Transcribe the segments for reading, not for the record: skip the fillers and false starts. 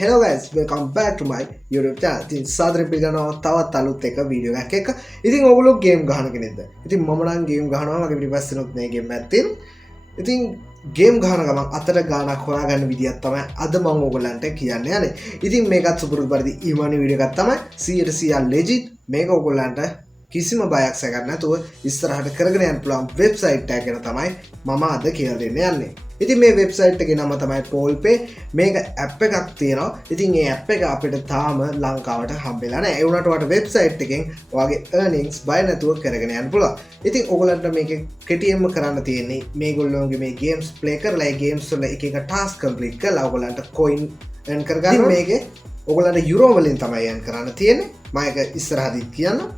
Hello guys, welcome back to my YouTube channel. ඉතින් සාදරයෙන් පිළිගන්නවා තවත් අලුත් එක වීඩියෝ එකක් එක්ක. ඉතින් ඔයගොල්ලෝ ගේම් ගහන කෙනෙක්ද? ඉතින් මම නම් ගේම් ගහනවා මගේ පිටිපස්සෙනුත් මේ ගේම් එකක් තියෙනවා. ඉතින් ගේම් ගහන ගමන් අතර ගානක් හොයාගන්න විදියක් තමයි අද මම ඔයගොල්ලන්ට කියන්න යන්නේ. ඉතින් මේකත් සුපුරුදු පරිදි ඊමණි වීඩියෝ එකක් තමයි 100% legit. මේක ඔයගොල්ලන්ට කිසිම බයක් සැකක් නැතුව ඉස්සරහට කරගෙන යන්න පුළුවන් වෙබ්සයිට් එකක් ගැන තමයි මම අද කියලා දෙන්න යන්නේ. ඉතින් මේ වෙබ්සයිට් එකේ නම තමයි Polpay. මේක ඇප් එකක් තියෙනවා. ඉතින් මේ ඇප් එක අපිට තාම ලංකාවට හම්බෙලා නැහැ. ඒ වුණාට ඔයාලට වෙබ්සයිට් එකෙන් ඔයාගේ earnings බය නැතුව කරගෙන යන්න පුළුවන්. ඉතින් ඔයගලන්ට මේක කෙටියෙන්ම කරන්න තියෙන්නේ මේගොල්ලෝගේ මේ games play කරලා ඒ games වල එක එක task complete කරලා ඔයගලන්ට coin earn කරගන්න. මේකේ ඔයගලන්ට euro වලින් තමයි earn කරන්න තියෙන්නේ. මම ඒක ඉස්සරහදී කියන්නම්.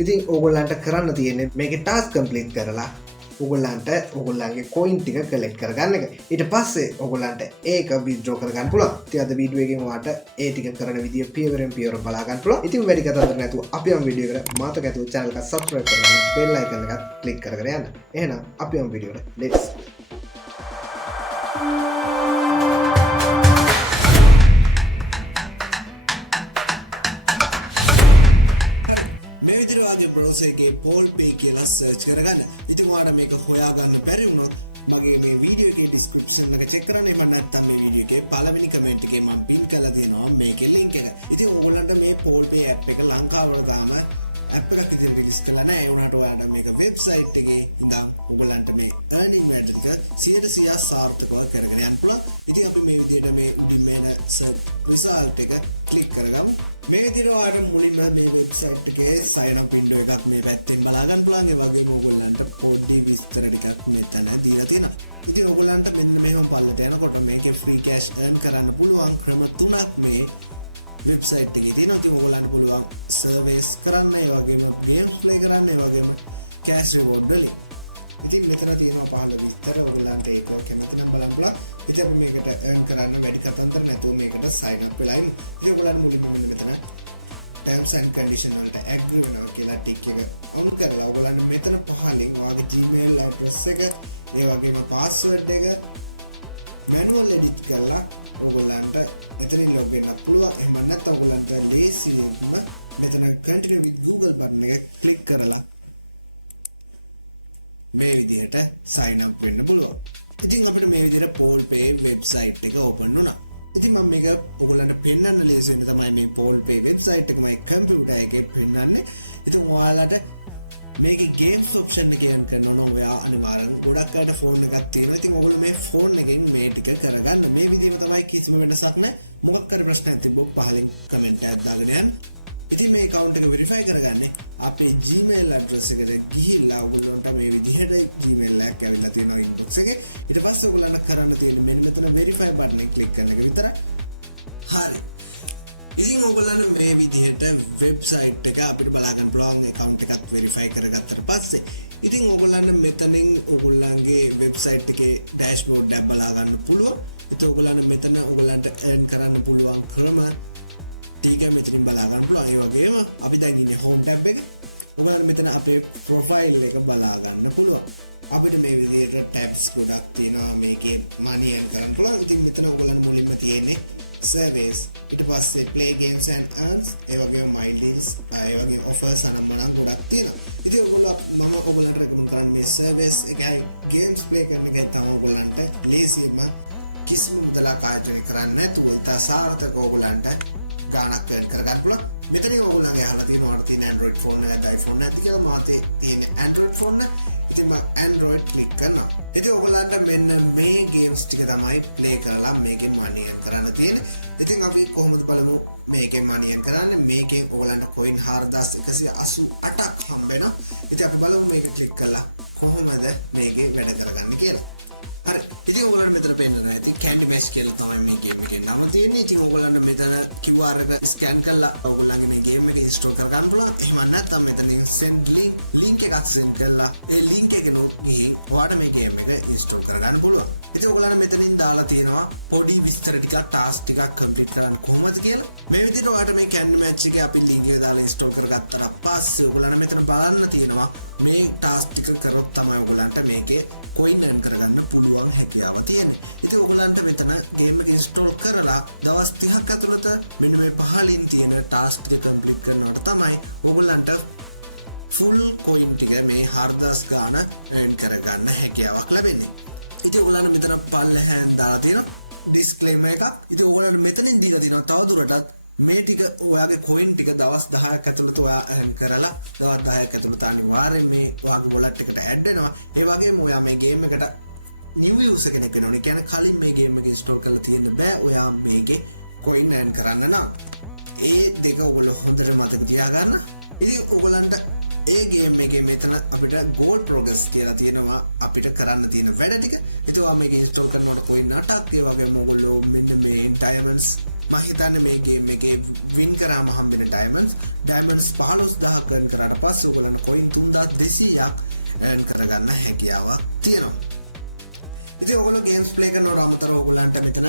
ඉතින් ඔයගොල්ලන්ට කරන්න තියෙන්නේ මේකේ ටාස්ක් කම්ප්ලීට් කරලා ඔයගොල්ලන්ට ඔයගොල්ලන්ගේ කොයින් ටික කලෙක්ට් කරගන්න එක. ඊට පස්සේ ඔයගොල්ලන්ට ඒක විත්ඩ්‍රෝ කරගන්න පුළුවන්. ඉතින් අද වීඩියෝ එකෙන් ඔයාලට ඒ ටික කරන විදිය පියවරෙන් පියවර බලා ගන්න පුළුවන්. ඉතින් වැඩි කතාවක් නැතුව අපි යමු වීඩියෝ එකට. මාතක ඇතුව channel එක subscribe කරගන්න, bell icon එක click කරගෙන යන්න. එහෙනම් අපි යමු වීඩියෝ එකට. let's හරි මේ විදිහට ඔයාගේ browser එකේ Polpay කියලා search කරගන්න. ඉතින් ඔයාලට මේක හොයාගන්න බැරි වුණොත් මගේ මේ වීඩියෝ එකේ description එක check කරන්න. එහෙම නැත්නම් මේ වීඩියෝ එකේ පළවෙනි comment එකේ මම pin කරලා තියෙනවා මේකේ link එක. ඉතින් ඕගොල්ලන්ට මේ Polpay app එක ලංකාවට තාම app එකක් විදිහට release කරලා නැහැ. ඒ වුණාට ඔයාලට මේක website එකේ ඉඳන් ඔයගොල්ලන්ට මේ earning වැඩ ටික 100% සාර්ථකව කරගෙන යන්න පුළුවන්. ඉතින් අපි මේ විදිහට මේ උඩින් මේන search result එක click කරගමු. මේ විදිහට ඔයාලට මුලින්ම මේ වෙබ්සයිට් එකේ sign up window එකක් මේ පැත්තෙන් බලා ගන්න පුළුවන්. ඒ වගේම ඔයගොල්ලන්ට පොඩි විස්තර ටිකක් මෙතන දීලා තියෙනවා. ඉතින් ඔයගොල්ලන්ට මෙන්න මෙහෙම පල්ලට යනකොට මේකේ free cash earn කරන්න පුළුවන් ක්‍රම තුනක් මේ වෙබ්සයිට් එකේ තියෙනවා. ඉතින් ඔයගොල්ලන්ට පුළුවන් සර්විස් කරන්න, ඒ වගේම games play කරන්න, ඒ වගේම cash reward වලින්. ඉතින් මෙතන තියෙනවා පහළ විස්තර. ඔයගොල්ලන්ට ඒක කැමති නම් බලන්න පුළුවන්. ඉතින් අපි මේකට earn කරන්න වැඩි කතන්දර නැතුව මේකට sign up වෙලා ඉමු. ඉතින් ඔයගොල්ලන්ට මුලින්ම මෙන්න මෙතන terms and condition වලට agree වෙනවා කියලා ටික් එක on කරලා ඔයගොල්ලන්ට මෙතන පහලින් ඔයාගේ Gmail address එක, ඒ වගේම password එක manual edit කරලා ඔයගොල්ලන්ට එතනින් log වෙන්න පුළුවන්. එහෙම නැත්නම් ඔයගොල්ලන්ට ලේසියෙන්ම මෙතන continue with Google button එක click කරලා මේ විදිහට sign up වෙන්න පුළුවන්. ඉතින් අපිට මේ විදිහට Polpay website එක open වුණා. ඉතින් මම මේක ඔයගොල්ලන්ට පෙන්වන්න ලේසි වෙන තමයි මේ Polpay website එක මගේ computer එකේ පෙන්වන්නේ. ඉතින් ඔයාලට මේකේ games option එක එන් කරනවා නම් ඔයා අනිවාර්යෙන් ගොඩක් අයට phone එකක් තියෙනවා. ඉතින් ඔයගොල්ලෝ මේ phone එකෙන් මේ ටික කරගන්න. මේ විදිහම තමයි කිසිම වෙනසක් නැහැ. මොකක් හරි ප්‍රශ්නයක් තිබ්බොත් පහලින් comment එකක් දාගෙන යන්න. ඉතින් මේ account එක verify කරගන්නේ අපේ Gmail address එකට ගිහිල්ලා ඔයගොල්ලන්ට මේ විදිහට Gmail එකක් ඇවිල්ලා තියෙනවා inbox එකේ. ඊට පස්සේ ඔයගොල්ලන්ට කරන්න තියෙන්නේ මෙන්න මෙතන verify button එක click කරන එක විතරයි. හරි. ඉතින් ඔයගොල්ලන්ට මේ විදිහට website එක අපිට බලා ගන්න පුළුවන් account එකත් verify කරගත්තට පස්සේ. ඉතින් ඔයගොල්ලන්ට මෙතනින් ඔයගොල්ලන්ගේ website එකේ dashboard එක බලා ගන්න පුළුවන්. ඉතින් ඔයගොල්ලන්ට මෙතන ඔයගොල්ලන්ට earn කරන්න පුළුවන් ක්‍රම ටික මෙතනින් බලා ගන්න පුළුවන්. ඒ වගේම අපි දැන් ඉන්නේ home tab එකේ. ඔයගොල්ලන්ට මෙතන අපේ profile එක බලා ගන්න පුළුවන්. අපිට මේ විදිහට tabs ගොඩක් තියෙනවා. මේකේ money earn කරන්න පුළුවන්. ඉතින් මෙතන ඔයගොල්ලන්ට මුලින්ම තියෙන්නේ service, ඊට පස්සේ play games and earns, ඒ වගේම my deals, ඒ වගේම offers අනම්මනම් ගොඩක් තියෙනවා. ඉතින් ඔයගොල්ලෝ මම ඔයගොල්ලන්ට recommend කරන්නේ මේ service එකයි games play කරන එකයි තමයි ඔයගොල්ලන්ට ලේසියෙන්ම කිසිම මුදලක් ආයෝජනය කරන්න නැතුව ඉතා සාර්ථකව ඔයගොල්ලන්ට ගානක් earn කරගන්න පුළුවන්. මෙතනින් ඔයගොල්ලන්ගේ අහලා තියෙනවාට තියෙන Android phone එකද iPhone එකද කියලා. මාතේ තියෙන Android phone එක. ඉතින් මම Android click කරනවා. ඉතින් ඔයගොල්ලන්ට මෙන්න මේ games ටික තමයි play කරලා මේකෙන් money earn කරන්න තියෙන්නේ. ඉතින් අපි කොහොමද බලමු මේකෙන් money earn කරන්නේ. මේකෙන් ඔයගොල්ලන්ට coin 4188ක් හම්බ වෙනවා. ඉතින් අපි බලමු මේක click කරලා කොහොමද මේකේ වැඩ කරගන්නේ කියලා. හරි. ඉතින් ඔයගොල්ලන්ට මෙතන පේනවා ඇති Candy Mesh කියලා තමයි මේ game එකේ නම තියෙන්නේ. ඉතින් ඔයගොල්ලන්ට මෙතන QR එක scan කරලා ඔයගොල්ලන්ගේ මේ game එක install කරගන්න පුළුවන්. එහෙම නැත්නම් මෙතනින් send link එකක් send කරලා ඒ link එකනොත් ගිහින් ඔයාලට මේ game එක install කරගන්න පුළුවන්. ඉතින් ඔයගොල්ලන්ට මෙතනින් දාලා තියෙනවා පොඩි විස්තර ටිකක් task ටිකක් complete කරන්න කොහොමද කියලා. මේ විදිහට ඔයාලට මේ Candy Mesh එකේ අපි link එක දාලා install කරගත්තට පස්සේ ඔයගොල්ලන්ට මෙතන බලන්න තියෙනවා මේ task ටික කරොත් තමයි ඔයගොල්ලන්ට මේකේ කොයින් එන් කරගන්න පුළුවන් හැකියාව තියෙන්නේ. ඉතින් ඔයගලන්ට මෙතන ගේම් එක ඉන්ස්ටෝල් කරලා දවස් 30ක් ඇතුළත මෙන්න මේ පහලින් තියෙන ටාස්ක් ටික කම්ප්ලීට් කරනවට තමයි ඔයගලන්ට ෆුල් කොයින් ටික මේ 4000 ගාන earn කරගන්න හැකියාවක් ලැබෙන්නේ. ඉතින් ඔයගලන්ට මෙතන පල්ලෙහෙන් දාලා තියෙනවා ඩිස්ක්ලේමර් එකක්. ඉතින් ඔයගලන්ට මෙතනින් දීලා තියෙනවා තවදුරටත් මේ ටික ඔයාගේ කොයින් ටික දවස් 10ක් ඇතුළත ඔයා earn කරලා දවස් 10ක් ඇතුළත අනිවාර්යෙන් මේ ඔයාගේ wallet එකට ඇඩ් වෙනවා. ඒ වගේම ඔයා මේ ගේම් එකට new user කෙනෙක් වෙනවනේ. කියන්නේ කලින් මේ ගේම් එක ඉන්ස්ටෝල් කරලා තියෙන්න බෑ ඔයා මේකේ කොයින් earn කරන්න නම්. ඒ දෙක ඔයගොල්ලෝ හොඳට මතක තියාගන්න. ඉතින් ඔයගලන්ට ඒ ගේම් එකේ මෙතන අපිට gold progress කියලා තියෙනවා අපිට කරන්න තියෙන වැඩ ටික. ඉතින් ඔයා මේක ඉන්ස්ටෝල් කරනකොට කොයින් 8ක් ඒ වගේම ඔයගොල්ලෝ මෙන්න මේ diamonds මම හිතන්නේ මේ ගේම් එකේ වින් කරාම හම්බෙන diamonds 15000ක් earn කරාට පස්සේ ඔයගොල්ලන්ට coin 3200ක් earn කරගන්න හැකියාවක් තියෙනවා. ඉතින් ඔයගොල්ලෝ games play කරනකොට අමතරව ඔයගොල්ලන්ට මෙතන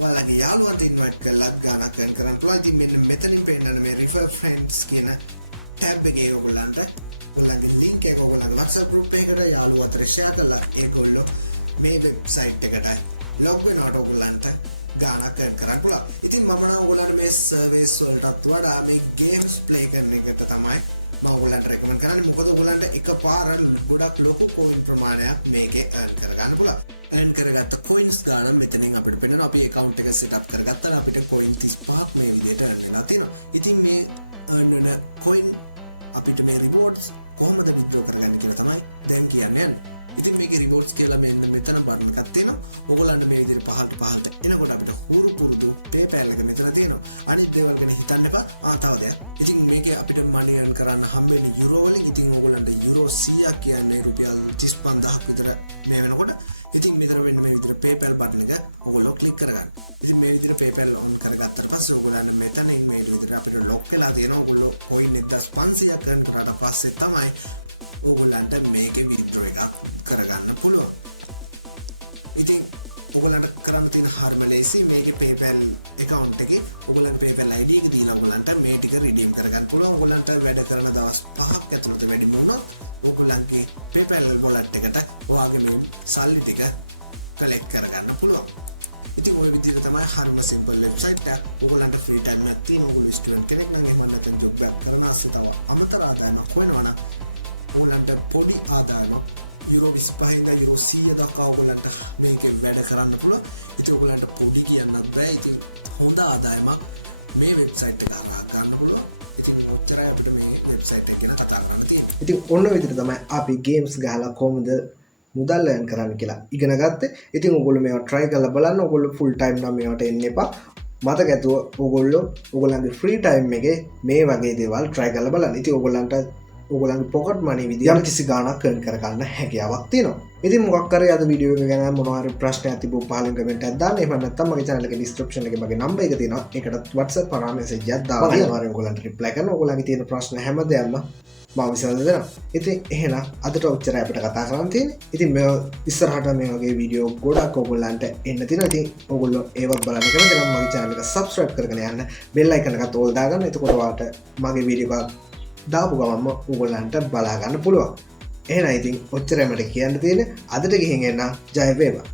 ඔයාලගේ යාළුවන්ට invite කරලාත් ගාණක් earn කරන්න පුළුවන්. ඉතින් මෙන්න මෙතනින් පේන්න මේ refer friends කියන tab එකේ ඔයගොල්ලන්ට ඔයගොල්ලන්ගේ link එක ඔයගොල්ලන්ගේ WhatsApp group එකකට යාළුවෝ අතර share කරලා ඒගොල්ලෝ මේ website එකට log වෙනකොට ඔයගොල්ලන්ට ගානක් earn කරන්න පුළුවන්. ඉතින් මම නම් ඔයගොල්ලන්ට මේ සර්විස් වලටත් වඩා මේ ගේම්ස් ප්ලේ කරන එකට තමයි මම ඔයගොල්ලන්ට රෙකමන්ඩ් කරන්නේ. මොකද ඔයගොල්ලන්ට එකපාර ගොඩක් ලොකු coin ප්‍රමාණයක් මේකේ earn කරගන්න පුළුවන්. earn කරගත්ත coins ගාන මෙතනින් අපිට පෙන්නනවා. අපි account එක set up කරගත්තා නම් අපිට coin 35ක් මේ විදිහට earn වෙලා තියෙනවා. ඉතින් මේ earn වෙන coin අපිට මේ rewards කොහොමද withdraw කරගන්න කියලා තමයි දැන් කියන්නේ. ඉතින් මේකේ rewards කියලා මෙන්න මෙතන බටන් එකක් තියෙනවා. ඕගොල්ලන්ට මේ විදිහට පහළට එනකොට අපිට හුරු පුරුදු PayPal එක මෙතන තියෙනවා. අනිත් දේවල් ගැන හිතන්න එපා. තව දෙයක්. ඉතින් මේකේ අපිට money earn කරන්න හම්බෙන්නේ euro වලින්. ඉතින් ඕගොල්ලන්ට euro 100ක් කියන්නේ රුපියල් 35000ක් විතර මේ වෙනකොට. ඉතින් මෙතන වෙන්න මේ විදිහට PayPal බටන් එක ඕගොල්ලෝ ක්ලික් කරගන්න. ඉතින් මේ විදිහට PayPal on කරගත්තට පස්සේ ඕගොල්ලන්ට මෙතනින් මේ විදිහට අපිට lock වෙලා තියෙනවා. ඕගොල්ලෝ coin 1500ක් earn කරාට පස්සේ තමයි ඕගොල්ලන්ට මේකේ withdraw එකක් කරගන්න පුළුවන්. ඉතින් ඔයගොල්ලන්ට කරන්න තියෙන හරිම ලේසි. මේකේ PayPal account එකේ ඔයගොල්ලන්ගේ PayPal ID එක දීලා ඔයගොල්ලන්ට මේ ටික redeem කරගන්න පුළුවන්. ඔයගොල්ලන්ට වැඩ කරන දවස් 5ක් ඇතුළත වැඩිම වුණොත් ඔයගොල්ලන්ගේ PayPal wallet එකට ඔයාගේ මේ සල්ලි ටික collect කරගන්න පුළුවන්. ඉතින් ওই විදිහට තමයි හරිම simple website එක. ඔයගොල්ලන්ට free time එකක් තියෙන. ඔයගොල්ලෝ student කෙනෙක් නම් එහෙම නැත්නම් job එකක් කරන ASCII තව අමතර ආදායමක් හොයනවා නම් ඔයගොල්ලන්ට පොඩි ආදායමක් යුරෝ 25 ඉඳන් යුරෝ 100 දක්වා ඔයගොල්ලන්ට මේකේ වැඩ කරන්න පුළුවන්. ඉතින් ඔයගොල්ලන්ට පොඩි කියන්නත් බෑ. ඉතින් හොඳ ආදායමක් මේ වෙබ්සයිට් එක හරහා ගන්න පුළුවන්. ඉතින් ඔච්චරයි අපිට මේ වෙබ්සයිට් එක ගැන කතා කරන්න තියෙන්නේ. ඉතින් ඔන්න ඔය විදිහට තමයි අපි ගේම්ස් ගහලා කොහොමද මුදල් earn කරන්න කියලා ඉගෙන ගත්තේ. ඉතින් ඔයගොල්ලෝ මේවා try කරලා බලන්න. ඔයගොල්ලෝ full time නම් මේවට එන්න එපා. මතක ඇතුව ඔයගොල්ලන්ගේ free time එකේ මේ වගේ දේවල් try කරලා බලන්න. ඉතින් ඔයගොල්ලන්ගේ pocket money විදියට කිසි ගාණක් earn කරගන්න හැකියාවක් තියෙනවා. ඉතින් මොකක් කරේ අද වීඩියෝ එක ගැන මොනවා හරි ප්‍රශ්නයක් තිබුණොත් පහලින් කමෙන්ට් එකක් දාන්න. එහෙම නැත්නම් මගේ channel එකේ description එකේ මගේ number එක තියෙනවා. ඒකට WhatsApp කරා message එකක් දාන්න. අනිවාර්යෙන් ඔයගොල්ලන්ට reply කරනවා. ඔයගොල්ලන්ගේ තියෙන ප්‍රශ්න හැමදේම මම විසඳලා දෙනවා. ඉතින් එහෙනම් අදට ඔච්චරයි අපිට කතා කරන්න තියෙන්නේ. ඉතින් මේ ඉස්සරහට මේ වගේ වීඩියෝ ගොඩක් ඔයගොල්ලන්ට එන්න තියෙනවා. ඉතින් ඔයගොල්ලෝ ඒවත් බලන්න කැමති නම් මගේ channel එක subscribe කරගෙන යන්න. bell icon එකත් ඕල් දාගන්න. එතකොට ඔයාලට මගේ වීඩියෝ එක දාපු ගමන්ම ඔයගොල්ලන්ට බලා ගන්න පුළුවන්. එහෙනම් ඉතින් ඔච්චරයි මට කියන්න තියෙන්නේ. අදට ගිහින් එන්න ජය වේවා.